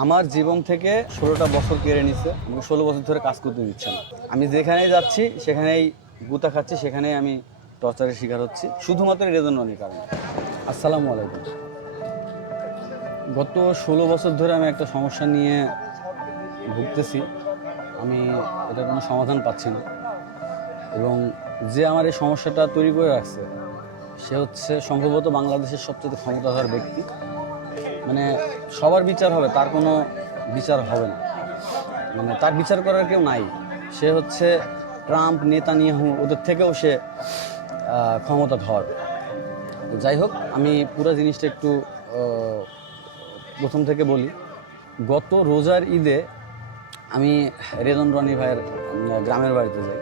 আমার জীবন থেকে 16টা বছর কেড়ে নিচ্ছে, আমাকে 16 বছর ধরে কাজ করতে দিচ্ছে না। আমি যেখানেই যাচ্ছি সেখানেই গুতা খাচ্ছি, সেখানেই আমি টর্চারের শিকার হচ্ছি, শুধুমাত্র রেজন রনির কারণে। আসসালামু আলাইকুম। গত 16 বছর ধরে আমি একটা সমস্যা নিয়ে ভুগতেছি। আমি এটার কোনো সমাধান পাচ্ছি না, এবং যে আমার এই সমস্যাটা তৈরি করে রাখছে সে হচ্ছে সম্ভবত বাংলাদেশের সবচেয়ে ক্ষমতাধর ব্যক্তি। মানে সবার বিচার হবে, তার কোনো বিচার হবে না, মানে তার বিচার করার কেউ নাই। সে হচ্ছে ট্রাম্প, নেতানিয়াহু, ওদের থেকেও সে ক্ষমতাধর। তো যাই হোক, আমি পুরো জিনিসটা একটু প্রথম থেকে বলি। গত রোজার ঈদে আমি রেজন রনি ভাইয়ের গ্রামের বাড়িতে যাই।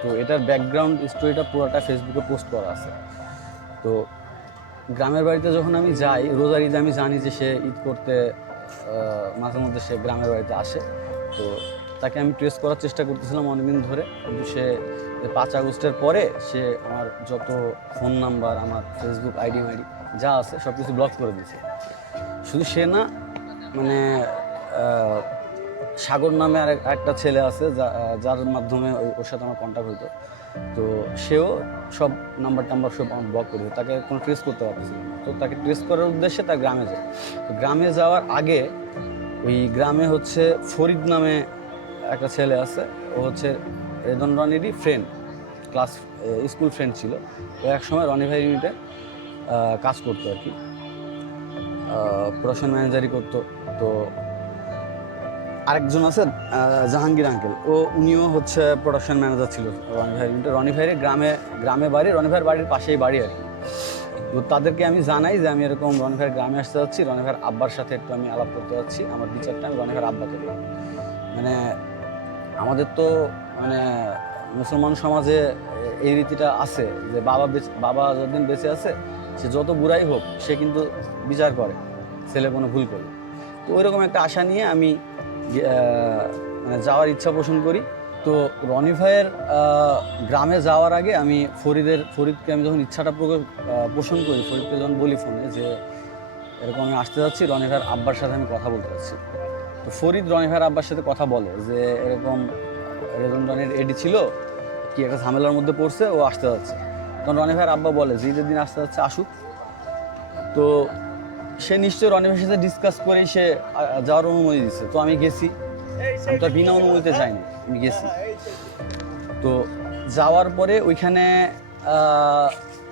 তো এটার ব্যাকগ্রাউন্ড স্টোরিটা পুরোটা ফেসবুকে পোস্ট করা আছে। তো গ্রামের বাড়িতে যখন আমি যাই রোজার ঈদে, আমি জানি যে সে ঈদ করতে মাঝে মধ্যে সে গ্রামের বাড়িতে আসে। তো তাকে আমি ট্রেস করার চেষ্টা করতেছিলাম অনেকদিন ধরে, কিন্তু সে 5 আগস্টের পরে সে আমার যত ফোন নাম্বার, আমার ফেসবুক আইডি যা আছে সব কিছু ব্লক করে দিয়েছে। শুধু সে না, মানে সাগর নামে একটা ছেলে আছে যার মাধ্যমে ওর সাথে আমার কন্ট্যাক্ট হইতো। তো সেও সব নাম্বার সব আমার ব্লক করে, তাকে কোনো ট্রেস করতে পারতেছিল না। তো তাকে ট্রেস করার উদ্দেশ্যে তার গ্রামে যায়। তো গ্রামে যাওয়ার আগে ওই গ্রামে হচ্ছে ফরিদ নামে একটা ছেলে আছে, ও হচ্ছে রেজন রনিরই ফ্রেন্ড, ক্লাস স্কুল ফ্রেন্ড ছিল। ও এক সময় রনি ভাই ইউনিটে কাজ করতো আর কি, প্রোডাকশন ম্যানেজারই করতো। তো আরেকজন আছে জাহাঙ্গীর আঙ্কেল, উনিও হচ্ছে প্রোডাকশন ম্যানেজার ছিল রনি ভাইয়ের ইউনিটে। রনি ভাইয়ের গ্রামে বাড়ি, রনি ভাইয়ের বাড়ির পাশেই বাড়ি আর কি। তো তাদেরকে আমি জানাই যে আমি এরকম রনি ভাইয়ের গ্রামে আসতে যাচ্ছি, রনি ভাইয়ের আব্বার সাথে একটু আমি আলাপ করতে যাচ্ছি, আমার বিচারটা আমি রনি ভাইয়ের আব্বাকে দিলাম। মানে আমাদের তো মানে মুসলমান সমাজে এই রীতিটা আছে যে বাবা যতদিন বেঁচে আছে, সে যত বুড়াই হোক সে কিন্তু বিচার করে ছেলে কোনো ভুল করলে। তো ওইরকম একটা আশা নিয়ে আমি মানে যাওয়ার ইচ্ছা পোষণ করি। তো রনি ভাইয়ের গ্রামে যাওয়ার আগে আমি ফরিদকে আমি যখন ইচ্ছাটা পোষণ করি, ফরিদকে যখন বলি ফোনে যে এরকম আমি আসতে যাচ্ছি, রনি ভাইয়ের আব্বার সাথে আমি কথা বলতে যাচ্ছি। তো ফরিদ রনি ভাইয়ের আব্বার সাথে কথা বলে যে এরকম রেজন রনির এডি ছিল, কি একটা ঝামেলার মধ্যে পড়ছে, ও আসতে যাচ্ছে। তখন রনি ভাইয়ের আব্বা বলে যে ঈদের দিন আসতে যাচ্ছে, আসুক। তো সে নিশ্চয়ই রনি ভাইয়ের সাথে ডিসকাস করেই সে যাওয়ার অনুমতি দিচ্ছে। তো আমি গেছি, আমি তো বিনা অনুমতিতে যাইনি, আমি গেছি। তো যাওয়ার পরে ওইখানে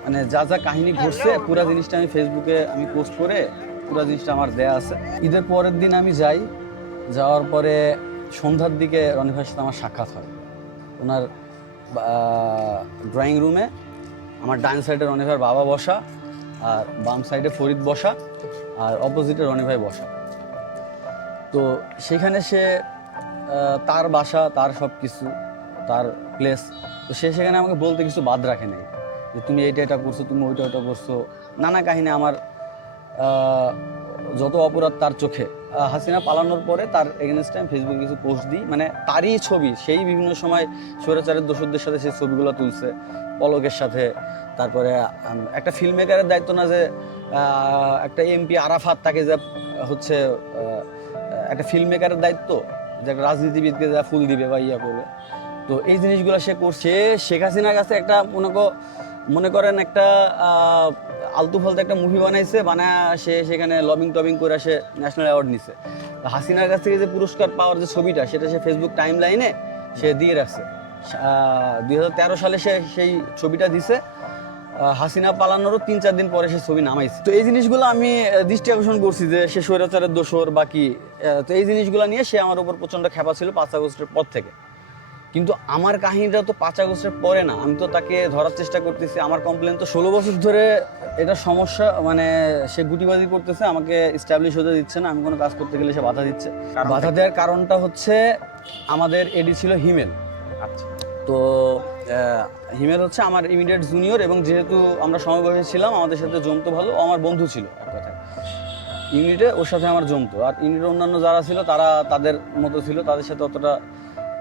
মানে যা যা কাহিনী ঘটছে পুরো জিনিসটা আমি ফেসবুকে আমি পোস্ট করে পুরো জিনিসটা আমার দেয়া আছে। ঈদের পরের দিন আমি যাই, যাওয়ার পরে সন্ধ্যার দিকে রনি ভাইয়ের সাথে আমার সাক্ষাৎ হয়। ওনার ড্রয়িং রুমে আমার ডান সাইডে রনি ভাইয়ের বাবা বসা, আর বাম সাইডে ফরিদ বসা, আর অপোজিটে রনি ভাই বসা। তো সেখানে সে তার বাসা, তার সব কিছু, তার প্লেস। তো সে সেখানে আমাকে বলতে কিছু বাদ রাখে নাই যে তুমি এটা করছো, তুমি ওইটা করছো, নানা কাহিনী। আমার যত অপরাধ তার চোখে। হাসিনা পালানোর পরে তার এগেনস্টে আমি ফেসবুকে কিছু পোস্ট দিই, মানে তারই ছবি, সেই বিভিন্ন সময় স্বৈরাচারের দোসরদের সাথে সেই ছবিগুলো তুলছে, পলকের সাথে। তারপরে একটা ফিল্ম মেকারের দায়িত্ব না যে একটা এমপি আরাফাত, তাকে যা হচ্ছে একটা ফিল্ম মেকারের দায়িত্ব যে একটা রাজনীতিবিদকে যা ফুল দিবে বা ইয়া করবে। তো এই জিনিসগুলো সে করছে। শেখ হাসিনার কাছে একটা মনে করেন একটা আলতু ফালতু একটা মুভি বানাইছে, বানায় সে সেখানে লবিং করে সে ন্যাশনাল অ্যাওয়ার্ড নিছে। হাসিনার কাছ থেকে যে পুরস্কার পাওয়ার যে ছবিটা, সেটা সে ফেসবুক টাইম লাইনে সে দিয়ে রাখছে। 2013 সালে সে সেই ছবিটা দিছে, হাসিনা পালানোরও 3-4 দিন পরে সে ছবি নামাইছে। তো এই জিনিসগুলো আমি দৃষ্টি আকর্ষণ করছি যে সে স্বৈরাচারের দোসর বাকি। তো এই জিনিসগুলো নিয়ে সে আমার উপর প্রচণ্ড খেপা ছিল 5 আগস্টের পর থেকে। কিন্তু আমার কাহিনীটা তো 5 আগস্টের পরে না, আমি তো তাকে ধরার চেষ্টা করতেছি। আমার কমপ্লেন তো 16 বছর ধরে এটা সমস্যা, মানে সে গুটিবাজি করতেছে, আমাকে এস্টাবলিশ হতে দিচ্ছে না। আমি কোনো কাজ করতে গেলে সে বাধা দিচ্ছে। বাধা দেওয়ার কারণটা হচ্ছে আমাদের এডি ছিল হিমেল। আচ্ছা, তো হিমেল হচ্ছে আমার ইমিডিয়েট জুনিয়র, এবং যেহেতু আমরা সমবয়সী ছিলাম, আমাদের সাথে জমতো ভালো। আমার বন্ধু ছিল এক কথায় ইউনিটে, ওর সাথে আমার জমতো। আর ইউনিটের অন্যান্য যারা ছিল তারা তাদের মতো ছিল, তাদের সাথে অতটা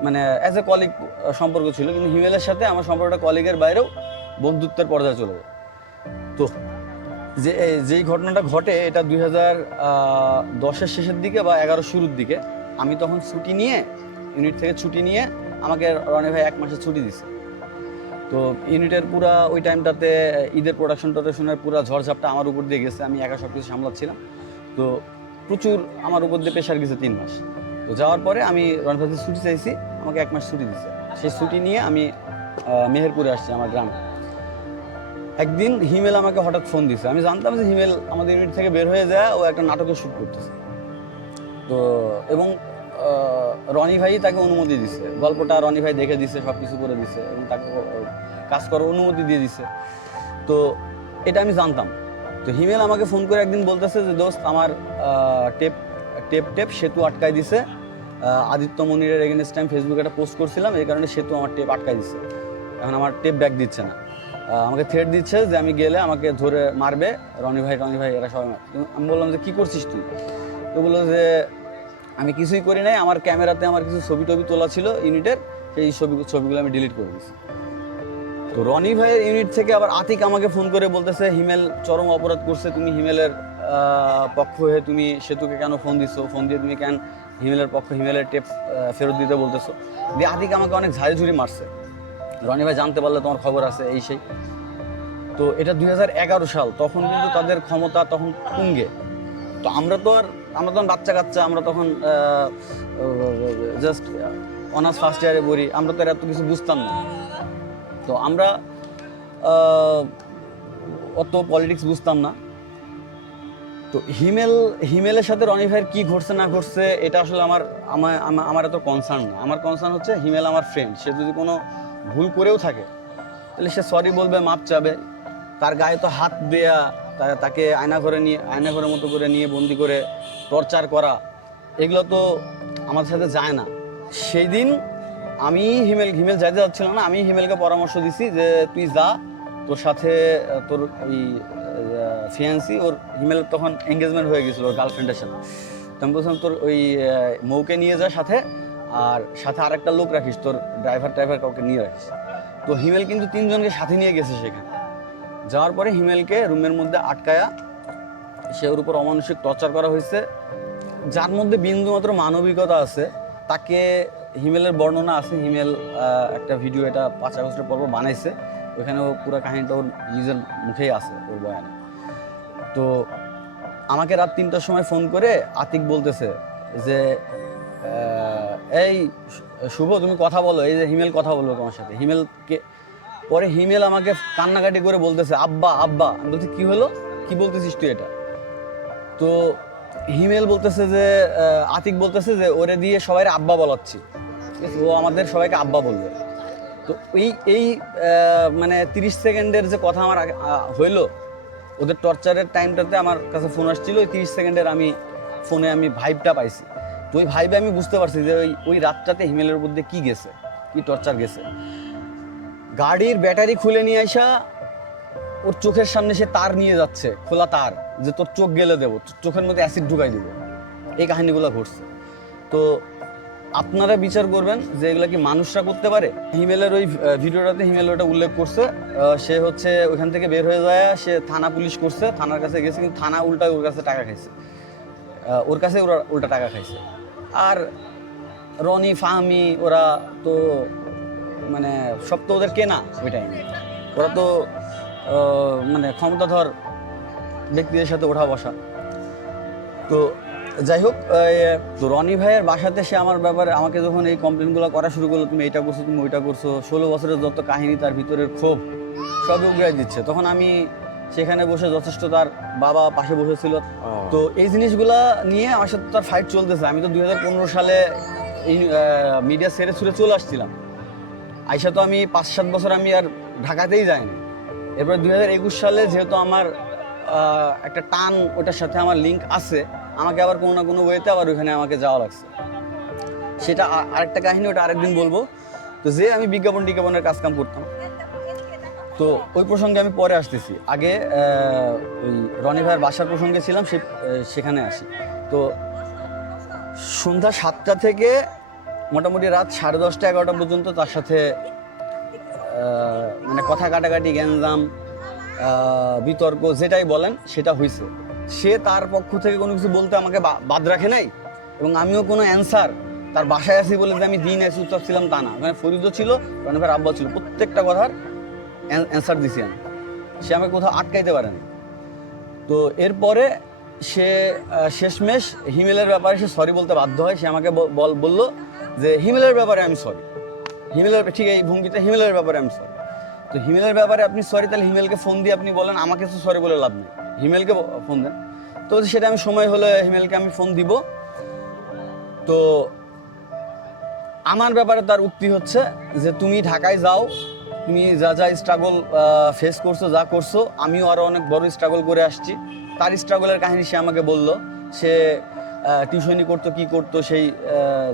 মানে অ্যাজ এ কলিগ সম্পর্ক ছিল। কিন্তু হিমেলের সাথে আমার সম্পর্কটা কলিগের বাইরেও বন্ধুত্বের পর্যায়ে চলে যায়। তো যেই ঘটনাটা ঘটে এটা 2010-এর শেষের দিকে বা 11 শুরুর দিকে। আমি তখন ছুটি নিয়ে, ইউনিট থেকে ছুটি নিয়ে আমাকে রনি ভাই 1 মাসের ছুটি দিছে। তো ইউনিটের পুরা ওই টাইমটাতে ঈদের প্রোডাকশনের পুরা ঝড়ঝাপটা আমার উপর দিয়ে গেছে, আমি একা সব কিছু সামলাচ্ছিলাম। তো প্রচুর আমার উপর দিয়ে প্রেশার গেছে 3 মাস। তো যাওয়ার পরে আমি রনি ভাইয়ের ছুটি চাইছি, আমাকে 1 মাস ছুটি দিছে। সেই ছুটি নিয়ে আমি মেহেরপুরে আসছি আমার গ্রামে। একদিন হিমেল আমাকে হঠাৎ ফোন দিছে, আমি জানতাম যে হিমেল আমাদের ইউনিট থেকে বের হয়ে যায়, ও একটা নাটকের শ্যুট করতেছে। তো এবং রনি ভাই তাকে অনুমতি দিছে, গল্পটা রনি ভাই দেখে দিছে, সব কিছু করে দিছে এবং তাকে কাজ করার অনুমতি দিয়ে দিছে। তো এটা আমি জানতাম। তো হিমেল আমাকে ফোন করে একদিন বলতেছে যে দোস্ত আমার টেপ সেতু আটকায় দিছে, আদিত্য মনিরের এগেনস্ট টাইম ফেসবুকে একটা পোস্ট করছিলাম, এই কারণে সেতু আমার টেপ আটকায় দিছে, এখন আমার টেপ ব্যাক দিচ্ছে না, আমাকে থ্রেট দিচ্ছে যে আমি গেলে আমাকে ধরে মারবে, রনি ভাই এরা সবাই। আমি বললাম যে কী করছিস তুই? তো বললো যে আমি কিছুই করি নাই, আমার ক্যামেরাতে আমার কিছু ছবি টবি তোলা ছিল ইউনিটের, সেই ছবিগুলো আমি ডিলিট করে দিয়েছি। তো রনি ভাইয়ের ইউনিট থেকে আবার আতিক আমাকে ফোন করে বলতেছে হিমেল চরম অপরাধ করছে, তুমি হিমেলের পক্ষ হয়ে তুমি সেতুকে কেন ফোন দিছো, ফোন দিয়ে তুমি কেন হিমেলের টেপ ফেরত দিতে বলতেছো। দিয়ে আতিক আমাকে অনেক ঝাড়ি মারছে, রনি ভাই জানতে পারলে তোমার খবর আছে, এই সেই। তো এটা 2011 সাল, তখন কিন্তু তাদের ক্ষমতা তখন তুঙ্গে। তো আমরা তখন বাচ্চা কাচ্চা, আমরা তখন জাস্ট অনার্স ফার্স্ট ইয়ারে পড়ি, আমরা তো এত কিছু বুঝতাম না। তো আমরা অত পলিটিক্স বুঝতাম না। তো হিমেলের সাথে রনি ভাইয়ের কী ঘটছে না ঘটছে এটা আসলে আমার এত কনসার্ন না। আমার কনসার্ন হচ্ছে হিমেল আমার ফ্রেন্ড, সে যদি কোনো ভুল করেও থাকে তাহলে সে সরি বলবে, মাপ চাবে। তার গায়ে তো হাত দেয়া, তাকে আয়নাঘরের মতো করে নিয়ে বন্দি করে টর্চার করা, এগুলো তো আমাদের সাথে যায় না। সেই দিন আমি হিমেল যাইতে যাচ্ছিল না, আমি হিমেলকে পরামর্শ দিছি যে তুই যা, তোর সাথে তোর ওই ফিয়ান্সি, ওর হিমেলের তখন এঙ্গেজমেন্ট হয়ে গেছিলো ওর গার্লফ্রেন্ডের সাথে। তো আমি বলছিলাম তোর ওই মৌকে নিয়ে যা সাথে, আর সাথে আরেকটা লোক রাখিস, তোর ড্রাইভার কাউকে নিয়ে রাখিস। তো হিমেল কিন্তু 3 জনকে সাথে নিয়ে গেছে সেখানে। যাওয়ার পরে হিমেলকে রুমের মধ্যে আটকায়া সে ওর উপর অমানসিক টর্চার করা হয়েছে। যার মধ্যে বিন্দুমাত্র মানবিকতা আছে, তাকে হিমেলের বর্ণনা আছে, হিমেল একটা ভিডিও, এটা 5 আগস্টের পর্ব বানাইছে, ওইখানেও পুরো কাহিনীটা ওর নিজের মুখেই আছে ওর বয়ানে। তো আমাকে রাত 3টার সময় ফোন করে আতিক বলতেছে যে এই শুভ তুমি কথা বলো, এই যে হিমেল কথা বলবো তোমার সাথে। পরে হিমেল আমাকে কান্নাকাটি করে বলতেছে আব্বা। আমি বলছি কি হলো, কি বলতেছিস তুই এটা? তো হিমেল বলতেছে যে আতিক বলতেছে যে ওরে দিয়ে সবাই আব্বা বলাচ্ছি, ও আমাদের সবাইকে আব্বা বলবে। তো এই মানে 30 সেকেন্ডের যে কথা আমার হইলো, ওদের টর্চারের টাইমটাতে আমার কাছে ফোন আসছিল, ওই 30 সেকেন্ডের ফোনে আমি ভাইবটা পাইছি। তো ওই ভাইবে আমি বুঝতে পারছি যে ওই রাতটাতে হিমেলের মধ্যে কি গেছে, কি টর্চার গেছে। গাড়ির ব্যাটারি খুলে নিয়ে আসা, ওর চোখের সামনে সে তার নিয়ে যাচ্ছে, খোলা তার, যে তোর চোখ গেলে দেবো, চোখের মধ্যে অ্যাসিড ঢুকাই দেবো, এই কাহিনীগুলো ঘটছে। তো আপনারা বিচার করবেন যে এগুলো কি মানুষরা করতে পারে। হিমেলের ওই ভিডিওটাতে হিমেল ওটা উল্লেখ করছে, সে হচ্ছে ওইখান থেকে বের হয়ে যায়, সে থানা পুলিশ করছে, থানার কাছে গেছে, কিন্তু থানা উল্টা ওর কাছে টাকা খাইছে, ওর কাছে ওরা উল্টা টাকা খাইছে। আর রনি ফাহমি ওরা তো মানে সব তো ওদের কেনা, ওই টাইমে ওরা তো মানে ক্ষমতাধর ব্যক্তিদের সাথে ওঠা বসা। তো যাই হোক, তো রনি ভাইয়ের বাসাতে সে আমার ব্যাপারে আমাকে যখন এই কমপ্লেনগুলো করা শুরু করলো, তুমি এইটা করছো, তুমি ওইটা করছো, 16 বছরের যত কাহিনী, তার ভিতরের ক্ষোভ সবই উগড়াই দিচ্ছে। তখন আমি সেখানে বসে যথেষ্ট, তার বাবা পাশে বসেছিল। তো এই জিনিসগুলা নিয়ে আমার সাথে তার ফাইট চলতেছে। আমি তো 2015 সালে এই মিডিয়া ছেড়ে ছুড়ে চলে আসছিলাম। আইসা তো আমি 5-7 বছর আমি আর ঢাকাতেই যাইনি। এরপর 2021 সালে যেহেতু আমার একটা টান ওটার সাথে আমার লিঙ্ক আছে, আমাকে আবার কোনো না কোনো ওয়েতে আবার ওইখানে আমাকে যাওয়া লাগছে। সেটা আরেকটা কাহিনী, ওটা আরেকদিন বলবো। তো যে আমি বিজ্ঞাপনের কাজকাম করতাম, তো ওই প্রসঙ্গে আমি পরে আসতেছি। আগে ওই রনি ভাইয়ের বাসার প্রসঙ্গে ছিলাম, সেখানে আসি। তো সন্ধ্যা 7টা থেকে মোটামুটি রাত 10:30-11টা পর্যন্ত তার সাথে মানে কথা কাটাকাটি, গ্যাঞ্জাম, বিতর্ক যেটাই বলেন সেটা হয়েছে। সে তার পক্ষ থেকে কোনো কিছু বলতে আমাকে বাদ রাখে নাই, এবং আমিও কোনো অ্যান্সার, তার বাসায় আছি বলে যে আমি দিন এসে চুপচাপ ছিলাম তা না। মানে ফরিদও ছিল, রনিফের আব্বা ছিল, প্রত্যেকটা কথার অ্যান্সার দিছি আমি। সে আমাকে কোথাও আটকাইতে পারেনি। তো এরপরে সে শেষমেশ হিমেলের ব্যাপারে সে সরি বলতে বাধ্য হয়। সে আমাকে বললো যে হিমেলের ব্যাপারে আমি সরি, হিমেলের ঠিক এই ভঙ্গিতে হিমেলের ব্যাপারে আমি সরি। তো হিমেলের ব্যাপারে আপনি সরি, তাহলে হিমেলকে ফোন দিয়ে আপনি বলেন, আমাকে তো সরি বলে লাভ নেই, হিমেলকে ফোন দেন। তো সেটা আমি সময় হলে হিমেলকে আমি ফোন দিব। তো আমার ব্যাপারে তার উক্তি হচ্ছে যে তুমি ঢাকায় যাও, তুমি যা যা স্ট্রাগল ফেস করছো, যা করছো, আমিও আরও অনেক বড় স্ট্রাগল করে আসছি। তার স্ট্রাগলের কাহিনী সে আমাকে বলল। সে টিউশনি করতো, কি করতো, সেই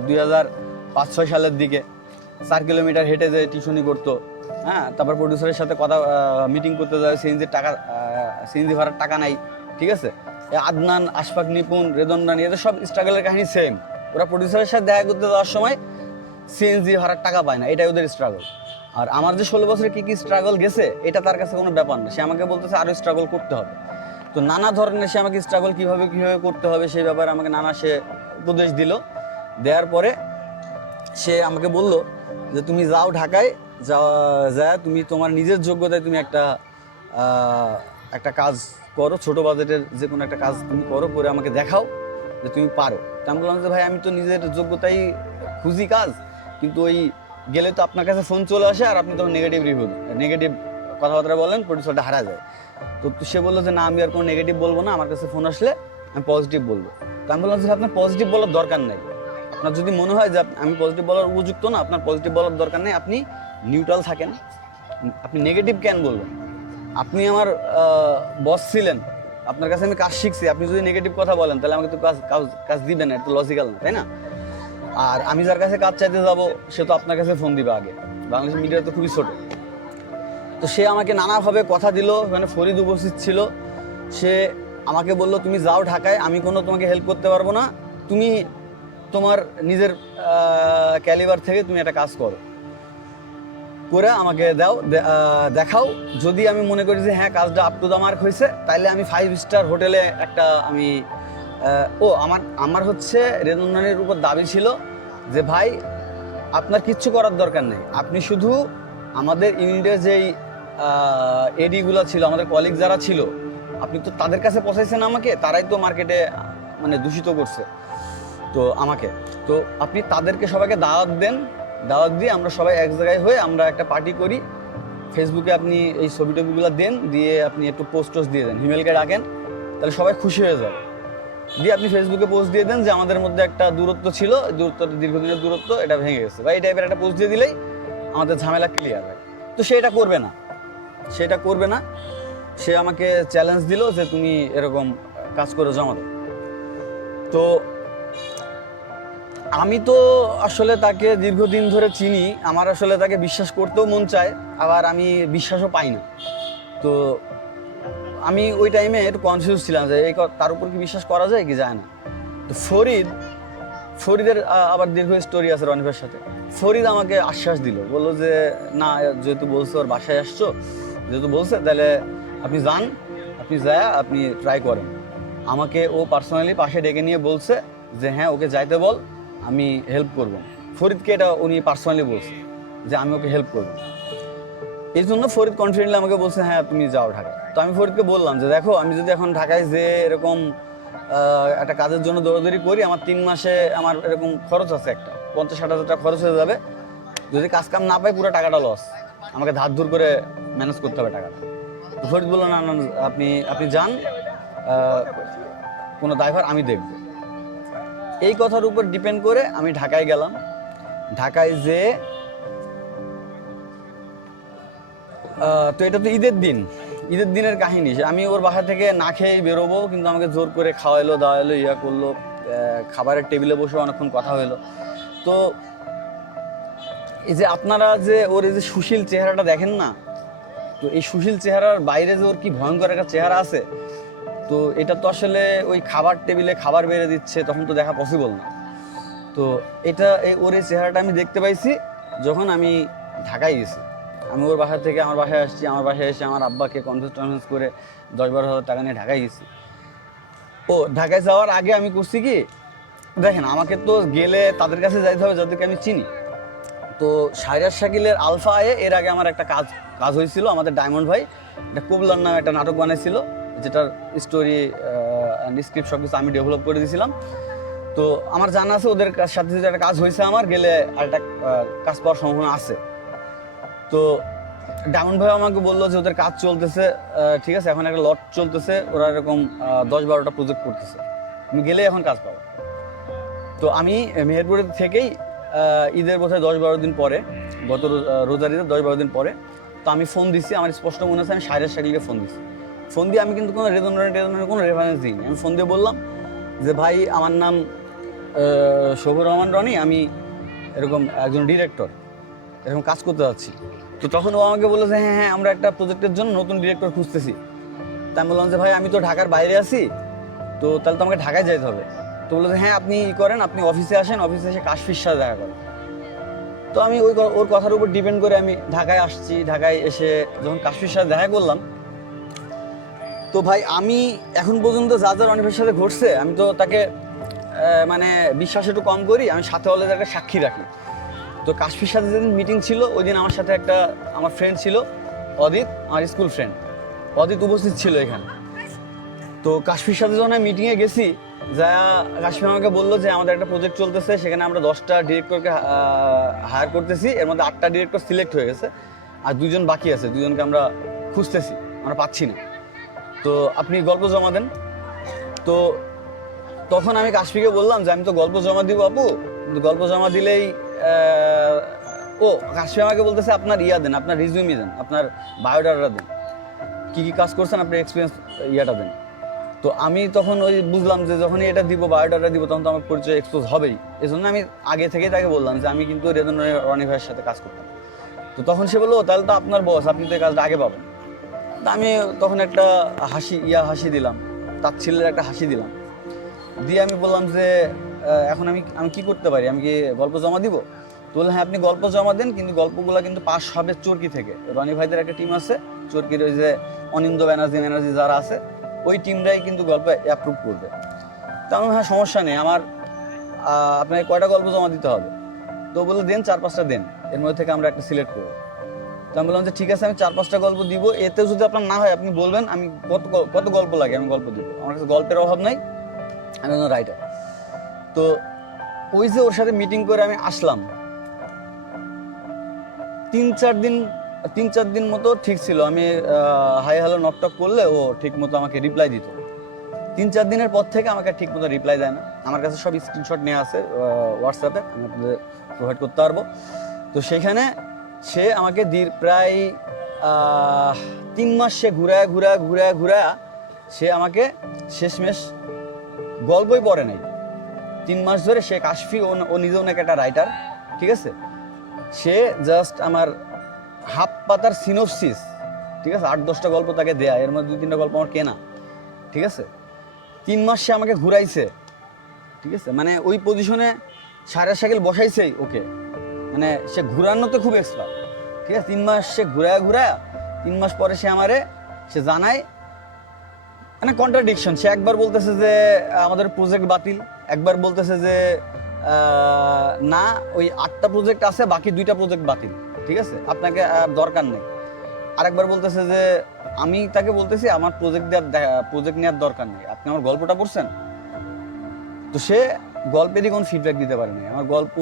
2005-06 সালের দিকে 4 কিলোমিটার হেঁটে যে টিউশনি করতো। হ্যাঁ, তারপর প্রডিউসারের সাথে কথা মিটিং করতে যায়, সিএনজির টাকা, সিএনজি ভাড়ার টাকা নাই, ঠিক আছে। আদনান, আশফাক নিপুণ, রেদন রানী, এদের সব স্ট্রাগলের কাহিনী সেম। ওরা প্রডিউসারের সাথে দেখা করতে যাওয়ার সময় সিএনজি ভাড়ার টাকা পায় না, এটাই ওদের স্ট্রাগল। আর আমার যে 16 বছরে কি কি স্ট্রাগল গেছে এটা তার কাছে কোনো ব্যাপার না। সে আমাকে বলতেছে আরও স্ট্রাগল করতে হবে। তো নানা ধরনের সে আমাকে স্ট্রাগল কীভাবে করতে হবে সেই ব্যাপারে আমাকে নানা সে উপদেশ দিল। দেওয়ার পরে সে আমাকে বলল যে তুমি যাও ঢাকায়, যা তুমি তোমার নিজের যোগ্যতায় তুমি একটা কাজ করো, ছোট বাজেটের যে কোনো একটা কাজ তুমি করো, করে আমাকে দেখাও যে তুমি পারো। তা আমি বললাম যে ভাই আমি তো নিজের যোগ্যতাই খুঁজি কাজ, কিন্তু ওই গেলে তো আপনার কাছে ফোন চলে আসে আর আপনি তখন নেগেটিভ কথাবার্তা বলেন, প্রডিউসারটা হারা যায়। তো সে বললো যে না, আমি আর কোনো নেগেটিভ বলবো না, আমার কাছে ফোন আসলে আমি পজিটিভ বলবো। তো আমি বললাম যে আপনার পজিটিভ বলার দরকার নেই, আপনার যদি মনে হয় যে আমি পজিটিভ বলার উপযুক্ত না, আপনার পজিটিভ বলার দরকার নেই, আপনি নিউট্রাল থাকেন, আপনি নেগেটিভ কেন বলবেন? আপনি আমার বস ছিলেন, আপনার কাছে আমি কাজ শিখছি, আপনি যদি নেগেটিভ কথা বলেন তাহলে আমাকে তো কাজ দিবেন না, এটা তো লজিক্যাল না, তাই না? আর আমি যার কাছে কাজ চাইতে যাব সে তো আপনার কাছে ফোন দিবে আগে, বাংলাদেশের মিডিয়া তো খুবই ছোট। তো সে আমাকে নানাভাবে কথা দিল, মানে ফরিদ উপস্থিত ছিল। সে আমাকে বলল তুমি যাও ঢাকায়, আমি কোনো তোমাকে হেল্প করতে পারবো না, তুমি তোমার নিজের ক্যালিবার থেকে তুমি একটা কাজ করো, করে আমাকে দেখাও। যদি আমি মনে করি যে হ্যাঁ কাজটা আপ টু দ্য মার্ক হয়েছে, তাইলে আমি 5 স্টার হোটেলে একটা আমি আমার হচ্ছে রেদনের উপর দাবি ছিল যে ভাই আপনার কিচ্ছু করার দরকার নেই, আপনি শুধু আমাদের ইউনিটের যেই এডিগুলো ছিল, আমাদের কলিগ যারা ছিল, আপনি তো তাদের কাছে পৌঁছাইছেন আমাকে, তারাই তো মার্কেটে মানে দূষিত করছে তো আমাকে। তো আপনি তাদেরকে সবাইকে দাওয়াত দেন, দাওয়াত দিয়ে আমরা সবাই এক জায়গায় হয়ে আমরা একটা পার্টি করি। ফেসবুকে আপনি এই ছবি টবিগুলো দেন, দিয়ে আপনি একটু পোস্ট দিয়ে দেন, হিমেলকে ডাকেন, তাহলে সবাই খুশি হয়ে যাবে। দিয়ে আপনি ফেসবুকে পোস্ট দিয়ে দেন যে আমাদের মধ্যে একটা দূরত্ব ছিল, দূরত্বটা দীর্ঘদিনের দূরত্ব, এটা ভেঙে গেছে, বা এই টাইপের একটা পোস্ট দিয়ে দিলেই আমাদের ঝামেলা ক্লিয়ার হয়। তো সেটা করবে না, সে আমাকে চ্যালেঞ্জ দিল যে তুমি এরকম কাজ করে জমা দাও। তো আমি তো আসলে তাকে দীর্ঘদিন ধরে চিনি, আমার আসলে তাকে বিশ্বাস করতেও মন চায়, আবার আমি বিশ্বাসও পাই না। তো আমি ওই টাইমে একটু কনফিউজ ছিলাম যে তার উপর কি বিশ্বাস করা যায় কি যায় না। তো ফরিদের আবার দীর্ঘ স্টোরি আছে রনিফের সাথে। ফরিদ আমাকে আশ্বাস দিল, বললো যে না, যেহেতু বলছো ওর বাসায় আসছো, যেহেতু বলছে তাহলে আপনি যান, আপনি যায় আপনি ট্রাই করেন। আমাকে ও পার্সোনালি পাশে ডেকে নিয়ে বলছে যে হ্যাঁ ওকে যাইতে বল, আমি হেল্প করব। ফরিদকে এটা উনি পার্সোনালি বলছে যে আমি ওকে হেল্প করবো। এই জন্য ফরিদ কনফিডেন্টলি আমাকে বলছে হ্যাঁ তুমি যাও ঢাকায়। তো আমি ফরিদকে বললাম যে দেখো, আমি যদি এখন ঢাকায় যে এরকম একটা কাজের জন্য দৌড়াদৌড়ি করি, আমার 3 মাসে আমার এরকম খরচ আছে, একটা 50-60 হাজার টাকা খরচ হয়ে যাবে। যদি কাজ কাম না পাই পুরো টাকাটা লস, আমাকে ধার ধুর করে ম্যানেজ করতে হবে টাকাটা। তো ফরিদ বললো না, আপনি যান, কোনো দায়ভার আমি দেখব। এই কথার উপর ডিপেন্ড করে আমি ঢাকায় গেলাম। ঢাকায় যে তো এটা তো ঈদের দিনের কাহিনী। আমি ওর বাসা থেকে না খেয়ে বেরোবো, কিন্তু আমাকে জোর করে খাওয়াইলো দাওয়াইলো, ইয়া করলো, খাবারের টেবিলে বসে অনেকক্ষণ কথা হলো। তো এই যে আপনারা যে ওর এই যে সুশীল চেহারাটা দেখেন না, তো এই সুশীল চেহারার বাইরে যে ওর কি ভয়ঙ্কর একটা চেহারা আছে, তো এটা তো আসলে ওই খাবার টেবিলে খাবার বেড়ে দিচ্ছে তখন তো দেখা পসিবল না। তো ওর এই চেহারাটা আমি দেখতে পাইছি যখন আমি ঢাকায় গেছি। আমি ওর বাসা থেকে আমার বাসায় আসছি, আমার বাসায় এসে আমার আব্বাকে কনভিন্স করে 10-12 হাজার টাকা নিয়ে ঢাকায় গেছি। ও ঢাকায় যাওয়ার আগে আমি করছি কি, দেখেন আমাকে তো গেলে তাদের কাছে যাইতে হবে যাদেরকে আমি চিনি। তো সাইরাজ শাকিলের আলফা এর আগে আমার একটা কাজ হয়েছিল, আমাদের ডায়মন্ড ভাই একটা কবুলার নামে একটা নাটক বানাইছিল, যেটার স্টোরি স্ক্রিপ্ট সব কিছু আমি ডেভেলপ করে দিয়েছিলাম। তো আমার জানা আছে ওদের সাথে যদি একটা কাজ হয়েছে, আমার গেলে আরেকটা কাজ পাওয়ার সম্ভাবনা আছে। তো ডায়মন্ড ভাই আমাকে বললো যে ওদের কাজ চলতেছে, ঠিক আছে, এখন একটা লট চলতেছে, ওরা এরকম 10-12টা প্রজেক্ট করতেছে, আমি গেলেই এখন কাজ পাবো। তো আমি মেহেরপুরের থেকেই ঈদের বোধহয় 10-12 দিন পরে, গত রোজার ঈদের 10-12 দিন পরে, তো আমি ফোন দিছি, আমার স্পষ্ট মনে আছে আমি সাইরাজ শাকিলকে ফোন দিছি। ফোন দিয়ে আমি কিন্তু কোনো রেজনের কোনো রেফারেন্স দিইনি, আমি ফোন দিয়ে বললাম যে ভাই আমার নাম শোভর রহমান রনি, আমি এরকম একজন ডিরেক্টর, এরকম কাজ করতে যাচ্ছি। তো তখন ও আমাকে বললো যে হ্যাঁ আমরা একটা প্রজেক্টের জন্য নতুন ডিরেক্টর খুঁজতেছি। তা আমি বললাম যে ভাই আমি তো ঢাকার বাইরে আছি, তো তাহলে তো আমাকে ঢাকায় যেতে হবে। তো বললো যে হ্যাঁ আপনি করেন, আপনি অফিসে আসেন, অফিসে এসে কাশফির সাথে দেখা করেন। তো আমি ওর কথার উপর ডিপেন্ড করে আমি ঢাকায় আসছি। ঢাকায় এসে যখন কাশফির সাথে দেখা করলাম, তো ভাই আমি এখন পর্যন্ত যা যা রনিফের সাথে ঘটছে আমি তো তাকে মানে বিশ্বাস একটু কম করি, আমি সাথে হলে একটা সাক্ষী রাখি। তো কাশফির সাথে যেদিন মিটিং ছিল ওই দিন আমার সাথে একটা আমার ফ্রেন্ড ছিল অদিত, আমার স্কুল ফ্রেন্ড অদিত উপস্থিত ছিল এখানে। তো কাশফির সাথে যখন আমি মিটিংয়ে গেছি, যা কাশফি আমাকে বললো যে আমাদের একটা প্রজেক্ট চলতেছে, সেখানে আমরা 10টা ডিরেক্টরকে হায়ার করতেছি, এর মধ্যে 8টা ডিরেক্টর সিলেক্ট হয়ে গেছে, আর 2জন বাকি আছে, 2জনকে আমরা খুঁজতেছি, আমরা পাচ্ছি না, তো আপনি গল্প জমা দেন। তো তখন আমি কাশফিকে বললাম যে আমি তো গল্প জমা দিব আপু, কিন্তু গল্প জমা দিলেই ও কাশফি আমাকে বলতেছে আপনার দেন, আপনার রিজিউমি দেন, আপনার বায়োডাটা দেন, কী কী কাজ করছেন আপনার এক্সপিরিয়েন্স দেন। তো আমি তখন ওই বুঝলাম যে যখনই এটা দিব, বায়োডাটা দিব, তখন তো আমার পরিচয় এক্সপোজ হবেই। এই জন্য আমি আগে থেকেই তাকে বললাম যে আমি কিন্তু রনি ভাইয়ের সাথে কাজ করতাম। তো তখন সে বললো তাহলে তো আপনার বস, আপনি তো এই কাজটা আগে পাবেন। তা আমি তখন একটা হাসি দিলাম, তাচ্ছিল্যের একটা হাসি দিলাম, দিয়ে আমি বললাম যে এখন আমি কি করতে পারি, আমি কি গল্প জমা দিব? তো বললেন হ্যাঁ আপনি গল্প জমা দেন, কিন্তু গল্পগুলো কিন্তু পাস হবে চরকি থেকে, রনি ভাইদের একটা টিম আছে চরকির, ওই যে অনিন্দ ব্যানার্জি যারা আছে ওই টিমটাই কিন্তু গল্প অ্যাপ্রুভ করবে। তো আমি হ্যাঁ সমস্যা নেই, আমার আপনাকে কয়টা গল্প জমা দিতে হবে? তো বললো দেন 4-5টা দেন, এর মধ্যে থেকে আমরা একটা সিলেক্ট করবো। তো আমি বললাম যে ঠিক আছে আমি 4-5টা গল্প দিব, এতেও যদি আপনার না হয় আপনি বলবেন, আমি কত গল্প লাগে আমি গল্প দিব, আমার কাছে গল্পের অভাব নাই, আমি একজন রাইটার। তো ওই যে ওর সাথে মিটিং করে আমি আসলাম, 3-4 দিন মতো ঠিক ছিল, আমি হাই হ্যালো নকটক করলে ও ঠিক মতো আমাকে রিপ্লাই দিত। 3-4 দিনের পর থেকে আমাকে ঠিক মতো রিপ্লাই দেয় না। আমার কাছে সব স্ক্রিনশট নেওয়া আছে হোয়াটসঅ্যাপে, আমি আপনাদের প্রোভাইড করতে পারবো। তো সেখানে সে আমাকে প্রায় 3 মাস সে ঘুরায় সে আমাকে শেষমেশ গল্পই পড়ে নাই। 3 মাস ধরে সে কাশফি, ও নিজেও নাকি একটা রাইটার, ঠিক আছে, সে জাস্ট আমার হাফ পাতার সিনোপসিস, ঠিক আছে, 8-10টা গল্প তাকে দেয়া, এর মধ্যে 2-3টা গল্প আমার কেনা, ঠিক আছে। 3 মাস সে আমাকে ঘুরাইছে, ঠিক আছে, মানে ওই পজিশনে সাইরাজ শাকিল বসাইছেই ওকে, মানে সে ঘুরানোতে খুব এক্সপার্ট, ঠিক আছে। 3 মাস সে ঘুরায় 3 মাস পরে সে জানায়, মানে কন্ট্রাডিকশন, সে একবার বলতেছে যে আমাদের প্রজেক্ট বাতিল, একবার বলতেছে যে না ওই 8টা প্রজেক্ট আছে, বাকি 2টা প্রজেক্ট বাতিল, ঠিক আছে, আপনাকে আর দরকার নেই। আরেকবার বলতেছে যে আমি তাকে বলতেছি আমার প্রজেক্ট নেওয়ার দরকার নেই, আপনি আমার গল্পটা পড়ছেন? তো সে গল্পেরই কোনো ফিডব্যাক দিতে পারে নাই, আমার গল্প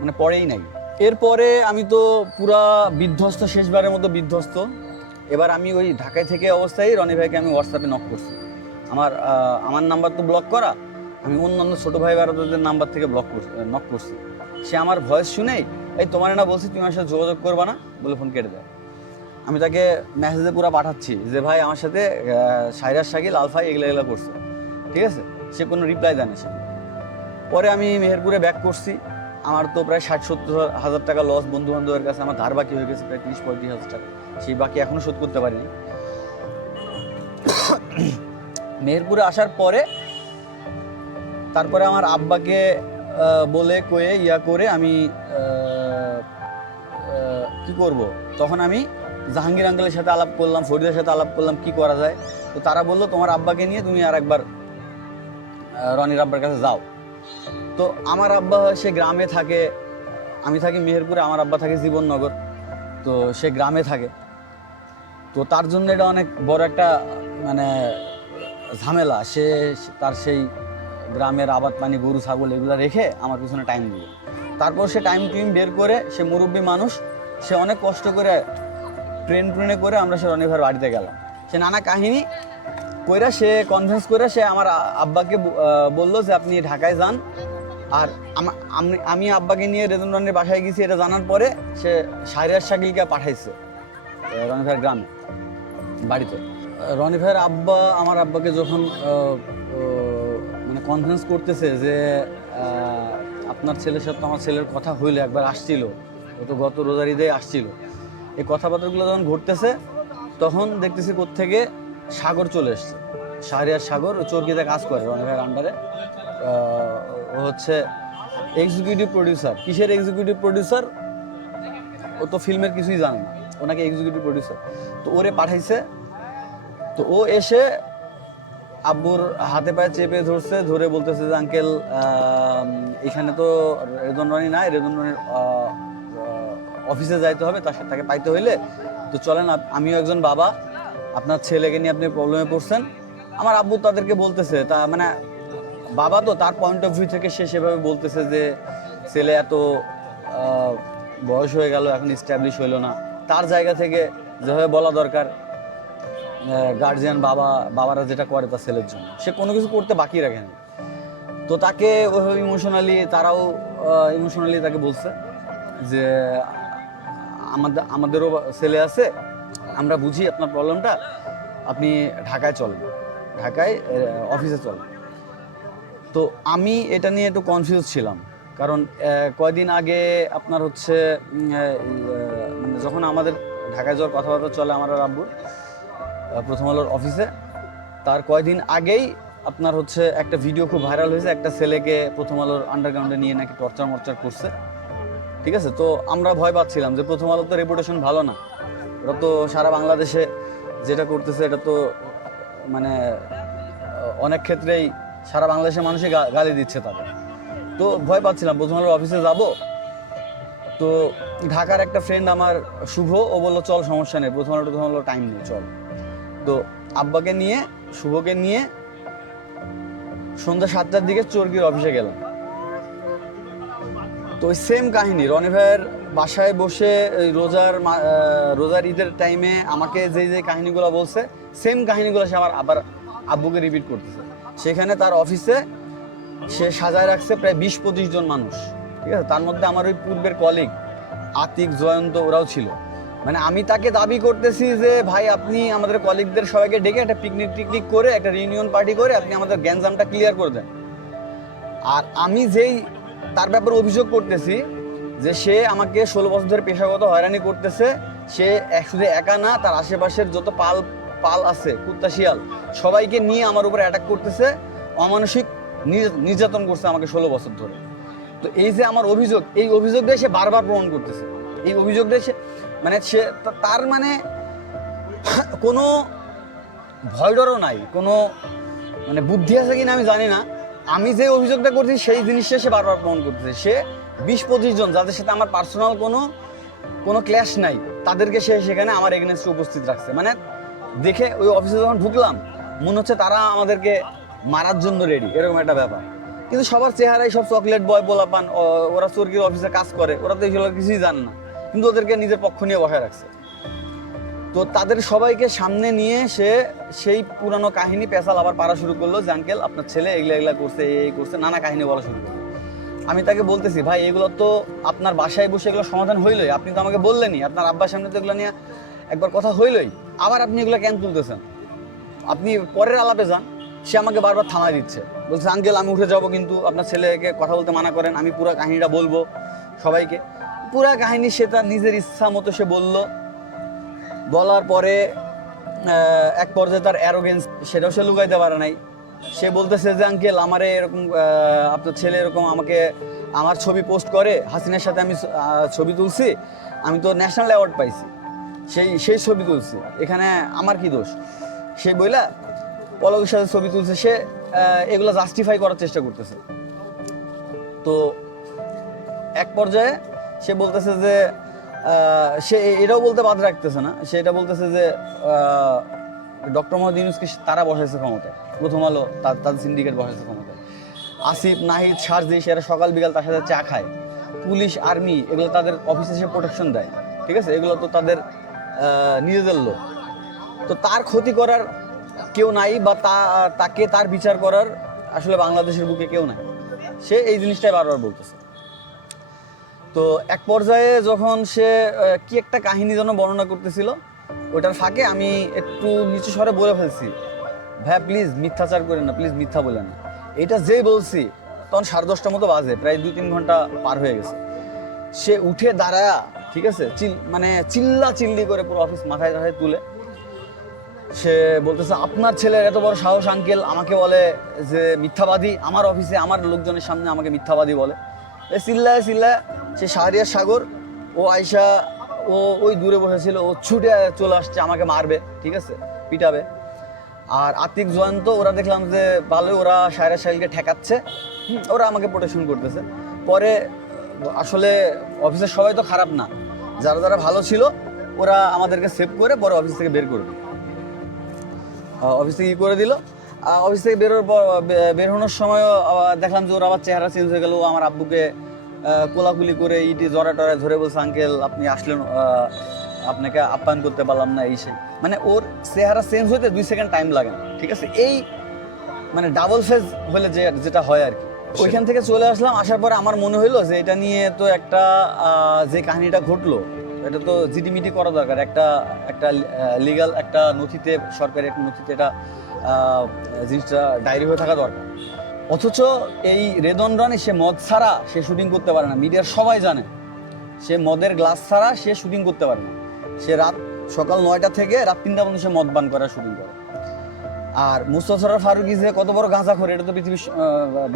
মানে পড়েই নাই। এরপরে আমি তো পুরা বিধ্বস্ত, শেষবারের মতো বিধ্বস্ত। এবার আমি ওই ঢাকায় থেকে অবস্থায় রনি ভাইকে আমি হোয়াটসঅ্যাপে নক করছি, আমার নাম্বার তো ব্লক করা, আমি অন্যান্য ছোটো ভাই বারাদের নাম্বার থেকে নক করছি। সে আমার ভয়েস শুনেই এই তোমার না বলছি তুমি আমার সাথে যোগাযোগ করবা না বলে ফোন কেটে দেয়। আমি তাকে মেসেজে পুরো পাঠাচ্ছি যে ভাই আমার সাথে সাইরাজ শাকিল আলফা এগুলা করছে, ঠিক আছে, সে কোনো রিপ্লাই দেয় না। সে পরে আমি মেহেরপুরে ব্যাক করছি, আমার তো প্রায় 60-70 হাজার টাকা লস, বন্ধু বান্ধবের কাছে আমার ধার বাকি হয়ে গেছে প্রায় 30-35 হাজার টাকা, সেই বাকি এখনো শোধ করতে পারিনি। মেহেরপুরে আসার পরে তারপরে আমার আব্বাকে বলে কয়ে করে আমি কি করব। তখন আমি জাহাঙ্গীর আঙ্কেলের সাথে আলাপ করলাম, ফরিদের সাথে আলাপ করলাম কি করা যায়। তো তারা বললো তোমার আব্বাকে নিয়ে তুমি আর একবার রনির আব্বার কাছে যাও। তো আমার আব্বা সে গ্রামে থাকে, আমি থাকি মেহেরপুরে, আমার আব্বা থাকে জীবননগর, তো সে গ্রামে থাকে। তো তার জন্য এটা অনেক বড় একটা মানে ঝামেলা। সে তার সেই গ্রামের আবাদ পানি গরু ছাগল এগুলো রেখে আমার পিছনে টাইম দিবে। তারপর সে টাইম বের করে, সে মুরব্বী মানুষ, সে অনেক কষ্ট করে ট্রেনে করে আমরা সে রনি ভাইয়ের বাড়িতে গেলাম। সে নানা কাহিনী কইরা সে কনভিন্স করে সে আমার আব্বাকে বললো যে আপনি ঢাকায় যান। আর আমি আব্বাকে নিয়ে রেজন রনির বাসায় গেছি, এটা জানার পরে সে শাহরিয়ার শাকিলকে পাঠাইছে রনি ভাইয়ের গ্রামে বাড়িতে। রনি ভাইয়ের আব্বা আমার আব্বাকে যখন মানে কনভিন্স করতেছে যে আপনার ছেলের সাথে আমার ছেলের কথা হইলে একবার আসছিল, ও তো গত রোজার ঈদে আসছিল, এই কথাবার্তাগুলো যখন ঘটতেছে তখন দেখতেছি কোত্থেকে সাগর চলে এসছে। শাহরিয়ার সাগর চরকিতে কাজ করে রনি ভাইয়ের আন্ডারে। ও হচ্ছে এক্সিকিউটিভ প্রডিউসার। কিসের এক্সিকিউটিভ প্রডিউসার? ও তো ফিল্মের কিছুই জানে না, ওনাকে এক্সিকিউটিভ প্রডিউসার। তো ওরে পাঠাইছে। তো ও এসে আব্বুর হাতে পায়ে চেপে ধরছে, ধরে বলতেছে যে আঙ্কেল এখানে তো রেজন রনি নাই, রেজন রনির অফিসে যাইতে হবে, তাকে পাইতে হইলে তো চলেন, আমিও একজন বাবা, আপনার ছেলেকে নিয়ে আপনি প্রবলেমে পড়ছেন। আমার আব্বু তাদেরকে বলতেছে, তা মানে বাবা তো তার পয়েন্ট অফ ভিউ থেকে সে সেভাবে বলতেছে যে ছেলে এত বয়স হয়ে গেল, এখন ইস্টাবলিশ হইলো না, তার জায়গা থেকে যেভাবে বলা দরকার গার্জিয়ান বাবারা যেটা করে তার ছেলের জন্য, সে কোনো কিছু করতে বাকি রাখেনি। তো তাকে ওইভাবে তারাও ইমোশনালি তাকে বলছে যে আমাদেরও ছেলে আছে, আমরা বুঝি আপনার প্রবলেমটা, আপনি ঢাকায় চলেন, ঢাকায় অফিসে চলেন। তো আমি এটা নিয়ে একটু কনফিউজ ছিলাম, কারণ কয়দিন আগে আপনার হচ্ছে মানে যখন আমাদের ঢাকায় যাওয়ার কথাবার্তা চলে আমার আর আব্বুর প্রথম আলোর অফিসে, তার কয়দিন আগেই আপনার হচ্ছে একটা ভিডিও খুব ভাইরাল হয়েছে, একটা ছেলেকে প্রথম আলোর আন্ডারগ্রাউন্ডে নিয়ে নাকি টর্চার করছে। ঠিক আছে, তো আমরা ভয় পাচ্ছিলাম যে প্রথম আলোর তো রেপুটেশন ভালো না, ওরা তো সারা বাংলাদেশে যেটা করতেছে এটা তো মানে অনেক ক্ষেত্রেই সারা বাংলাদেশের মানুষই গালি দিচ্ছে তাদের। তো ভয় পাচ্ছিলাম প্রথম আলোর অফিসে যাব। তো ঢাকার একটা ফ্রেন্ড আমার শুভ, ও বললো চল সমস্যা নেই, প্রথম আলো টাইম নেই, চল। তো আব্বাকে নিয়ে শুভকে নিয়ে সন্ধ্যা 7টার দিকে চরকির অফিসে গেলাম। তো ওই সেম কাহিনী, রনি ভাইয়ের বাসায় বসে রোজার ঈদের টাইমে আমাকে যে কাহিনীগুলো বলছে, সেম কাহিনীগুলো সে আবার আব্বুকে রিপিট করতেছে। সেখানে তার অফিসে সে সাজায় রাখছে প্রায় 20-25 জন মানুষ। ঠিক আছে, তার মধ্যে আমার ওই পূর্বের কলিগ আতিক, জয়ন্ত, ওরাও ছিল। মানে আমি তাকে দাবি করতেছি যে ভাই আপনি আমাদের কলিগদের সবাইকে ডেকে একটা পিকনিক করে একটা রিউনিয়ন পার্টি করে আপনি আমাদের গ্যাঞ্জামটা ক্লিয়ার করে দেন। আর আমি যেই তার ব্যাপারে অভিযোগ করতেছি যে সে আমাকে 16 বছর ধরে পেশাগত হয়রানি করতেছে, সে শুধু একা না, তার আশেপাশের যত পাল আছে, কুত্তা শিয়াল, সবাইকে নিয়ে আমার উপরে অ্যাটাক করতেছে, অমানসিক নির্যাতন করছে আমাকে 16 বছর ধরে। তো এই যে আমার অভিযোগ, এই অভিযোগটা সে বারবার প্রমাণ করতেছে। এই অভিযোগটা সে তার মানে কোনো ভয়ডরও নাই, কোনো মানে বুদ্ধি আছে কিনা আমি জানি না। আমি যে অভিযোগটা করছি সেই জিনিসটা সে বারবার প্রমাণ করতেছে। সে 20-25 জন যাদের সাথে আমার পার্সোনাল কোনো ক্ল্যাশ নাই, তাদেরকে সে সেখানে আমার এগেনস্টে উপস্থিত রাখছে। মানে দেখে ওই অফিসে যখন ঢুকলাম মনে হচ্ছে তারা আমাদেরকে মারার জন্য রেডি, এরকম একটা ব্যাপার। কিন্তু সবার চেহারাই সব চকলেট বয় পোলাপান, ওরা চরকির অফিসে কাজ করে, ওরা তো এইগুলো কিছুই জানে না, কিন্তু ওদেরকে নিজের পক্ষ নিয়ে বসায় রাখছে। তো তাদের সবাইকে সামনে নিয়ে সে সেই পুরানো কাহিনী পেঁচাল আবার পারা শুরু করলো যে আঙ্কেল আপনার ছেলে এগুলা করছে, এই করছে, নানা কাহিনী বলা শুরু করলো। আমি তাকে বলতেছি ভাই এগুলো তো আপনার বাসায় বসে এগুলো সমাধান হইলই, আপনি তো আমাকে বললেনই, আপনার আব্বার সামনে তো এগুলো নিয়ে একবার কথা হইলই, আবার আপনি এগুলো কেন তুলতেছেন, আপনি পরের আলাপে যান। সে আমাকে বারবার থামায় দিচ্ছে, বলছে আঙ্কেল আমি উঠে যাবো, কিন্তু আপনার ছেলেকে কথা বলতে মানা করেন, আমি পুরো কাহিনীটা বলবো সবাইকে। পুরা কাহিনী সে তার নিজের ইচ্ছা মতো সে বললো। বলার পরে এক পর্যায়ে তার অ্যারোগেন্স সেটাও সে লুকাইতে পারে নাই। সে বলতেছে যে আঙ্কেল আমারে এরকম আপনার ছেলে এরকম আমাকে আমার ছবি পোস্ট করে হাসিনার সাথে আমি ছবি তুলছি, আমি তো ন্যাশনাল অ্যাওয়ার্ড পাইছি, সেই ছবি তুলছি, এখানে আমার কি দোষ? সে বইলা পলকের সাথে ছবি তুলছে, সে এগুলো জাস্টিফাই করার চেষ্টা করতেছে। তো এক পর্যায়ে সে বলতেছে যে সে এটাও বলতে বাদ রাখতেছে না, সে এটা বলতেছে যে ডক্টর মোহাম্মদ ইউনূসকে তারা বসাইছে ক্ষমতায়, প্রথম আলো তাদের সিন্ডিকেট বসাইছে ক্ষমতায়। আসিফ, নাহিদ, সারজিস এরা সকাল বিকাল তার সাথে চা খায়, পুলিশ, আর্মি এগুলো তাদের অফিসে এসে প্রোটেকশন দেয়, ঠিক আছে, এগুলো তো তাদের নিজেদের লোক। তো তার ক্ষতি করার কেউ নাই, বা তাকে তার বিচার করার আসলে বাংলাদেশের বুকে কেউ নাই, সে এই জিনিসটাই বারবার বলতেছে। তো এক পর্যায়ে যখন সে কি একটা কাহিনী যেন বর্ণনা করতেছিল, ওটার ফাঁকে আমি একটু নিচু স্বরে বলে ফেলছি, ভাইয়া প্লিজ মিথ্যাচার করেন না, প্লিজ মিথ্যা বলেন না। এটা যেই বলছি তখন 10:30 মতো বাজে, প্রায় 2-3 ঘন্টা পার হয়ে গেছে। সে উঠে দাঁড়ায়া, ঠিক আছে, মানে চিল্লা চিল্লি করে পুরো অফিস মাথায় তুলে সে বলতেছে, আপনার ছেলের এত বড় সাহস আঙ্কেল, আমাকে বলে যে মিথ্যাবাদী, আমার অফিসে আমার লোকজনের সামনে আমাকে মিথ্যাবাদী বলে। চিল্লায় সে শাহরিয়ার সাগর, ও আয়শা, ও ওই দূরে বসেছিল, ও ছুটে চলে আসছে আমাকে মারবে, ঠিক আছে, পিটাবে। আর আতিক, জয়ন্ত ওরা দেখলাম যে ভালোই, ওরা শাহরিয়ার সাহিলকে ঠেকাচ্ছে, ওরা আমাকে প্রোটেকশন করতেছে। পরে আসলে অফিসের সবাই তো খারাপ না, যারা যারা ভালো ছিল ওরা আমাদেরকে সেভ করে পরে অফিস থেকে বের করে দিল, অফিস থেকে ই করে দিল। অফিস থেকে বের হওয়ার সময় দেখলাম যে ওর আবার চেহারা চেঞ্জ হয়ে গেল। আমার আব্বুকে কোলাকুলি করে ইটি জরা টরা ধরে বলছে, আঙ্কেল আপনি আসলেন, আপনাকে আপ্যায়ন করতে পারলাম না, এই সেই, মানে ওর চেহারা চেঞ্জ হতে 2 সেকেন্ড টাইম লাগে না, ঠিক আছে, এই মানে ডাবল ফেজ হলে যেটা হয় আর কি। ওইখান থেকে চলে আসলাম, আসার পরে আমার মনে হইলো যে এটা নিয়ে তো একটা যে কাহিনীটা ঘটলো এটা তো জিটিমিটি করা দরকার, একটা লিগ্যাল একটা নথিতে, সরকারি একটা নথিতে এটা জিনিসটা ডায়েরি হয়ে থাকা দরকার। অথচ এই রেদন রানী সে মদ ছাড়া সে শুটিং করতে পারে না, মিডিয়ার সবাই জানে সে মদের গ্লাস ছাড়া সে শুটিং করতে পারে না। সে সকাল 9টা থেকে রাত 3টা পর্যন্ত সে মদ পান করে শুটিং করে। আর মুস্তাফা ফারুকী যে কত বড় গাঁজাখোর এটা তো পৃথিবীর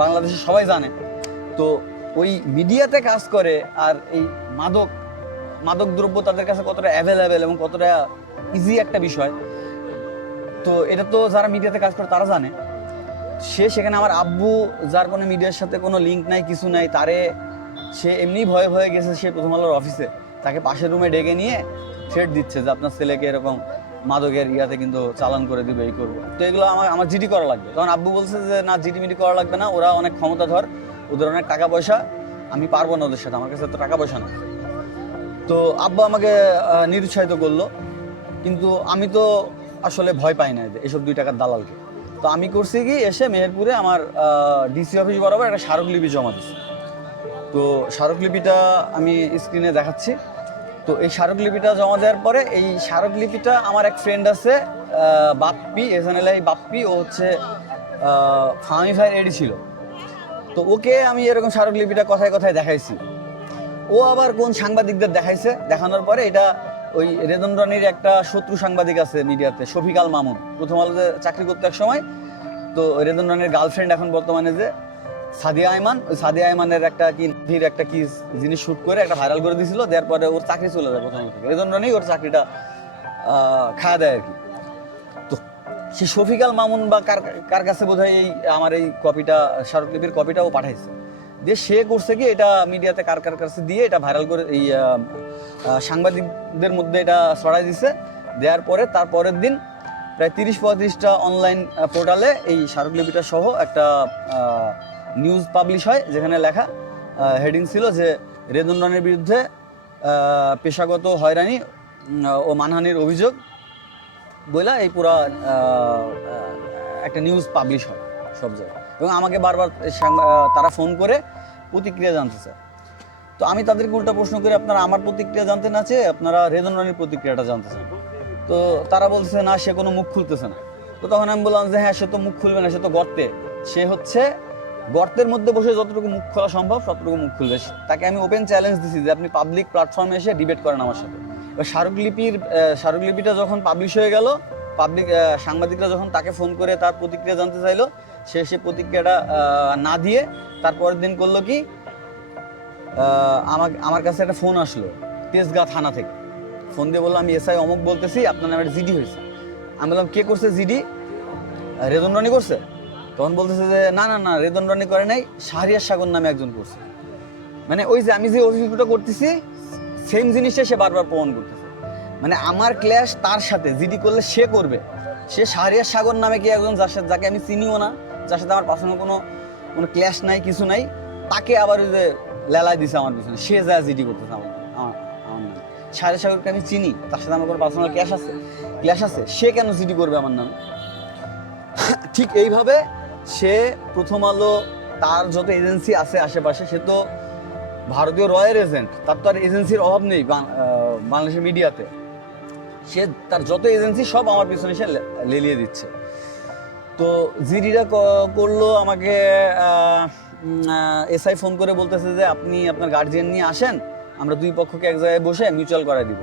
বাংলাদেশের সবাই জানে। তো ওই মিডিয়াতে কাজ করে, আর এই মাদক দ্রব্য তাদের কাছে কতটা অ্যাভেলেবেল এবং কতটা ইজি একটা বিষয়, তো এটা তো যারা মিডিয়াতে কাজ করে তারা জানে। সেখানে আমার আব্বু, যার কোনো মিডিয়ার সাথে কোনো লিঙ্ক নাই, কিছু নাই, তারে সে এমনি ভয়ে গেছে, সে প্রথম আলোর অফিসে তাকে পাশের রুমে ডেকে নিয়ে থ্রেট দিচ্ছে যে আপনার ছেলেকে এরকম মাদকের ইয়াতে কিন্তু চালান করে দিবে, এই করবো। তো এগুলো আমার জিডি করা লাগবে। তখন আব্বু বলছে যে না, জিডি করা লাগবে না, ওরা অনেক ক্ষমতাধর, ওদের অনেক টাকা পয়সা, আমি পারবো না ওদের সাথে, আমার কাছে তো টাকা পয়সা না। তো আব্বু আমাকে নিরুৎসাহিত করলো, কিন্তু আমি তো আসলে ভয় পাই না এসব 2 টাকার দালালকে। তো আমি করছি কি, এসে মেহেরপুরে আমার ডিসি অফিস বরাবর একটা স্মারকলিপি জমা দিচ্ছি। তো স্মারকলিপিটা আমি স্ক্রিনে দেখাচ্ছি। তো এই স্মারকলিপিটা জমা দেওয়ার পরে, এই স্মারকলিপিটা আমার এক ফ্রেন্ড আছে বাপ্পি, SNLI বাপ্পি, ও হচ্ছে ফার্মি ফায়ার এডি ছিল। তো ওকে আমি এরকম স্মারকলিপিটা কথায় কথায় দেখাইছি, ও আবার কোন সাংবাদিকদের দেখাইছে। দেখানোর পরে এটা ওই রেদন রানীর একটা শত্রু সাংবাদিক আছে মিডিয়াতে, শফিক আল মামুন, প্রথম আলোতে চাকরি করতে এক সময়। তো রেদন রানীর গার্লফ্রেন্ড এখন বর্তমানে যে সাদিয়া আয়মান, ওই সাদিয়া আয়মানের একটা কি জিনিস শুট করে একটা ভাইরাল করে দিয়েছিল, দেওয়ার পরে ওর চাকরি চলে যায় প্রথম থেকে। রেদন রানী ওর চাকরিটা খাওয়া দেয় আর কি। তো সে শফিক আল মামুন বা কার কাছে বোধহয় আমার এই কপিটা, স্মারকলিপির কপিটা ও পাঠাইছে, দিয়ে সে করছে কি এটা মিডিয়াতে কার কাছে দিয়ে এটা ভাইরাল করে এই সাংবাদিকদের মধ্যে এটা ছড়াই দিছে। দেওয়ার পরে তার পরের দিন প্রায় 30-35টা অনলাইন পোর্টালে এই স্মারকলিপিটা সহ একটা নিউজ পাবলিশ হয়, যেখানে লেখা হেডিং ছিল যে রেদন রানীর বিরুদ্ধে পেশাগত হয়রানি ও মানহানির অভিযোগ বইলা এই পুরা একটা নিউজ পাবলিশ হয় সব জায়গায়। এবং আমাকে বারবার তারা ফোন করে প্রতিক্রিয়া জানতে চায়। তো আমি তাদেরকে উল্টা প্রশ্ন করে, আপনারা আমার প্রতিক্রিয়া জানতে না চেয়ে আপনারা রেদন রানীর প্রতিক্রিয়াটা জানতে চান। তো তারা বলছে না, সে কোনো মুখ খুলতেছে না। তো তখন আমি বললাম যে হ্যাঁ, সে তো মুখ খুলবে না, সে তো গর্তে, সে হচ্ছে গর্তের মধ্যে বসে যতটুকু মুখ খোলা সম্ভব ততটুকু মুখ খুলবে। তাকে আমি ওপেন চ্যালেঞ্জ দিছি যে আপনি পাবলিক প্ল্যাটফর্মে এসে ডিবেট করেন আমার সাথে। এবার স্মারকলিপিটা যখন পাবলিশ হয়ে গেল, সাংবাদিকরা যখন তাকে ফোন করে তার প্রতিক্রিয়া জানতে চাইলো, সে প্রতিক্রিয়াটা না দিয়ে তারপরের দিন করলো কি, আমার কাছে একটা ফোন আসলো তেজগাঁ থানা থেকে, ফোন দিয়ে বললো আমি এসআই অমুক বলতেছি, আপনার নামে একটা জিডি হয়েছে। আমি বললাম কে করছে জিডি? রেদন রনি করছে? তখন বলতেছে যে না না না, রেদন রনি করে নাই, শাহরিয়ার সাগর নামে একজন করছে। মানে ওই যে আমি যে অভিযোগটা করতেছি সেম জিনিসটা সে বারবার প্রমাণ করতেছে। মানে আমার ক্ল্যাশ তার সাথে, জিডি করলে সে করবে, সে শাহরিয়ার সাগর নামে কি একজন যাকে আমি চিনিও না, যার সাথে আমার পার্সোনাল কোনো ক্ল্যাশ নাই, কিছু নাই, তাকে আবার ওই যে লেলাই দিছে আমার পিছনে, সে যা জিডি করতেছে আমার নামে। শাহরিয়ার সাগরকে আমি চিনি, তার সাথে আমার কোনো পার্সোনাল ক্ল্যাশ আছে, সে কেন জিডি করবে আমার নামে? ঠিক এইভাবে সে প্রথম আলো, তার যত এজেন্সি আছে আশেপাশে, সে তো ভারতীয় রয়ের এজেন্ট, তার তো আর এজেন্সির অভাব নেই বাংলাদেশের মিডিয়াতে। সে তার যত এজেন্সি সব আমার পিছনে সে লেলিয়ে দিচ্ছে। তো জিডিটা করলো আমাকে, এসআই ফোন করে বলতেছে যে আপনি আপনার গার্জিয়ান নিয়ে আসেন, আমরা দুই পক্ষকে এক জায়গায় বসে মিউচুয়াল করাই দিব।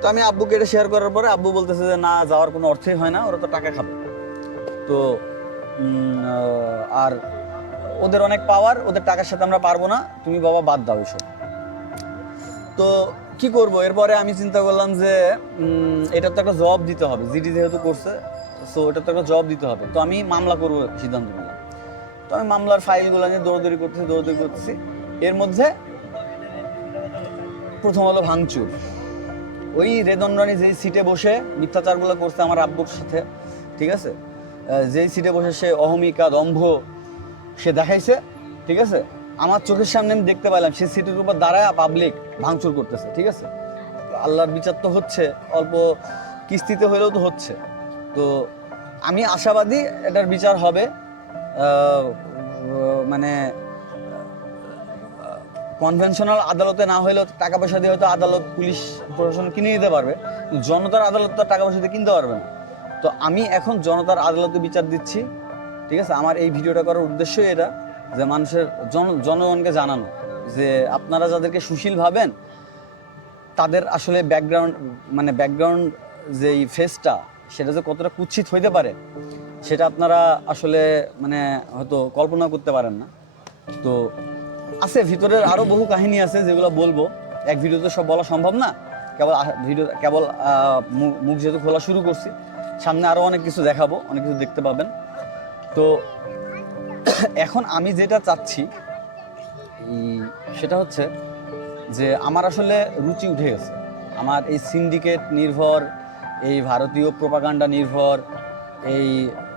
তো আমি আব্বুকে এটা শেয়ার করার পরে আব্বু বলতেছে যে না, যাওয়ার কোনো অর্থই হয় না, ওরা তো টাকা খাবে। তো আর ওদের অনেক পাওয়ার, ওদের টাকার সাথে আমরা পারবো না, তুমি বাবা বাদ দাও এসব। তো কি করব? এরপরে আমি চিন্তা করলাম যে এটা তো একটা জবাব দিতে হবে, জিডি যেহেতু করছে, সো এটা তো একটা জবাব দিতে হবে। তো আমি মামলা করবো সিদ্ধান্ত নিলাম। তো আমি মামলার ফাইলগুলো নিয়ে দৌড়দৌড়ি করতেছি। এর মধ্যে প্রথম হলো ভাঙচুর। ওই রেদন রনি যেই সিটে বসে মিথ্যাচারগুলো করছে আমার আব্বুর সাথে, ঠিক আছে, যেই সিটে বসে সে অহমিকা দম্ভ সে দেখাইছে, ঠিক আছে, আমার চোখের সামনে আমি দেখতে পেলাম সেই সিটের উপর দাঁড়ায় পাবলিক ভাঙচুর করতেছে, ঠিক আছে। আল্লাহর বিচার তো হচ্ছে, অল্প কিস্তিতে হইলেও তো হচ্ছে। তো আমি আশাবাদী এটার বিচার হবে। মানে কনভেনশনাল আদালতে না হইলেও টাকা পয়সা দিয়ে হয়তো আদালত, পুলিশ প্রশাসন কিনে নিতে পারবে, জনতার আদালত তো টাকা পয়সা দিয়ে কিনতে পারবে না। তো আমি এখন জনতার আদালতে বিচার দিচ্ছি, ঠিক আছে। আমার এই ভিডিওটা করার উদ্দেশ্যই এটা, যে মানুষের জনগণকে জানানো যে আপনারা যাদেরকে সুশীল ভাবেন তাদের আসলে ব্যাকগ্রাউন্ড যে ফেসটা, সেটা যে কতটা কুৎসিত হইতে পারে সেটা আপনারা আসলে হয়তো কল্পনা করতে পারেন না। তো আছে ভিতরের আরো বহু কাহিনী আছে যেগুলো বলবো, এক ভিডিওতে সব বলা সম্ভব না। কেবল মুখ যেহেতু খোলা শুরু করছি, সামনে আরো অনেক কিছু দেখাবো, অনেক কিছু দেখতে পাবেন। তো এখন আমি যেটা চাচ্ছি সেটা হচ্ছে যে আমার আসলে রুচি উঠে গেছে। আমার এই সিন্ডিকেট নির্ভর, এই ভারতীয় প্রোপাগান্ডা নির্ভর, এই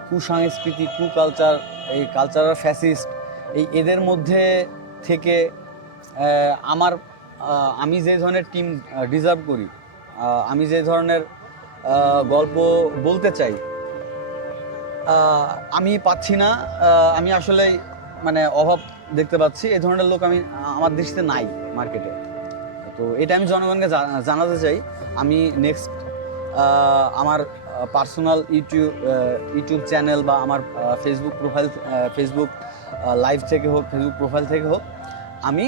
কুসংস্কৃতি, কুকালচার, এই কালচারাল ফ্যাসিস্ট, এদের মধ্যে থেকে আমি যে ধরনের টিম ডিজার্ভ করি, আমি যে ধরনের গল্প বলতে চাই, আমি পাচ্ছি না। আমি আসলে অভাব দেখতে পাচ্ছি, এই ধরনের লোক আমার দৃষ্টিতে নাই মার্কেটে। তো এটা আমি জনগণকে জানাতে চাই। আমি নেক্সট আমার পার্সোনাল ইউটিউব চ্যানেল বা আমার ফেসবুক লাইভ থেকে হোক, ফেসবুক প্রোফাইল থেকে হোক, আমি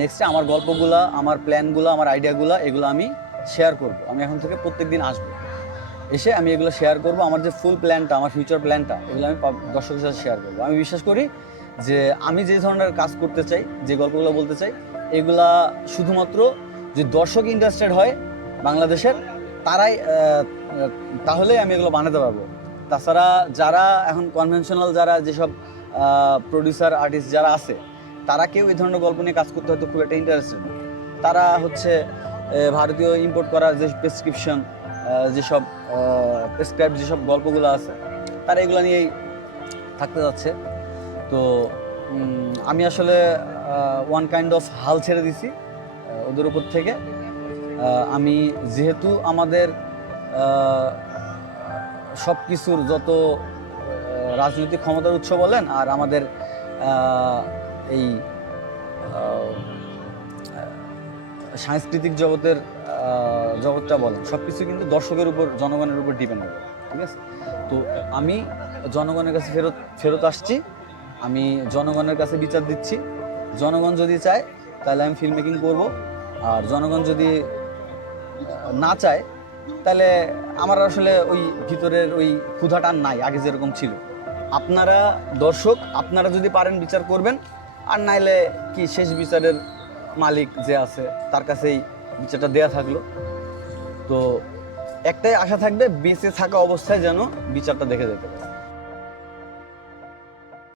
নেক্সটে আমার গল্পগুলা, আমার প্ল্যানগুলো, আমার আইডিয়াগুলো, এগুলো আমি শেয়ার করব। আমি এখন থেকে প্রত্যেকদিন আসবো, এসে আমি এগুলো শেয়ার করব। আমার যে ফুল প্ল্যানটা, আমার ফিউচার প্ল্যানটা, এগুলো আমি দর্শকের সাথে শেয়ার করবো। আমি বিশ্বাস করি যে আমি যে ধরনের কাজ করতে চাই, যে গল্পগুলো বলতে চাই, এগুলা শুধুমাত্র যে দর্শক ইন্টারেস্টেড হয় বাংলাদেশের, তাহলেই আমি এগুলো বানাতে পারবো। তাছাড়া যারা এখন কনভেনশনাল, যারা যেসব প্রডিউসার আর্টিস্ট যারা আছে, তারা কেউ এই ধরনের গল্প নিয়ে কাজ করতে হয়তো খুব একটা ইন্টারেস্টেড না। তারা হচ্ছে ভারতীয় ইম্পোর্ট করা যে প্রেসক্রিপশন, যেসব প্রেসক্রাইব যেসব গল্পগুলো আছে, তারা এগুলো নিয়েই থাকতে যাচ্ছে। তো আমি আসলে ওয়ান কাইন্ড অফ হাল ছেড়ে দিছি ওদের উপর থেকে। আমি যেহেতু আমাদের সব কিছুর যত রাজনৈতিক ক্ষমতার উৎস বলেন, আর আমাদের এই সাংস্কৃতিক জগৎটা বলেন, সব কিছু কিন্তু দর্শকের উপর, জনগণের উপর ডিপেন্ড করে, ঠিক আছে। তো আমি জনগণের কাছে ফেরত আসছি, আমি জনগণের কাছে বিচার দিচ্ছি। জনগণ যদি চায় তাহলে আমি ফিল্ম মেকিং করবো, আর জনগণ যদি না চায় তাহলে আমার আসলে ওই ভিতরের ওই ক্ষুধাটা নাই আগে যেরকম ছিল। আপনারা দর্শক, আপনারা যদি পারেন বিচার করবেন, আর নাইলে কি শেষ বিচারের মালিক যে আছে তার কাছেই বিচারটা দেয়া থাকলো। তো একটাই আশা থাকবে, বেঁচে থাকা অবস্থায় যেন বিচারটা দেখে যেতে পারে।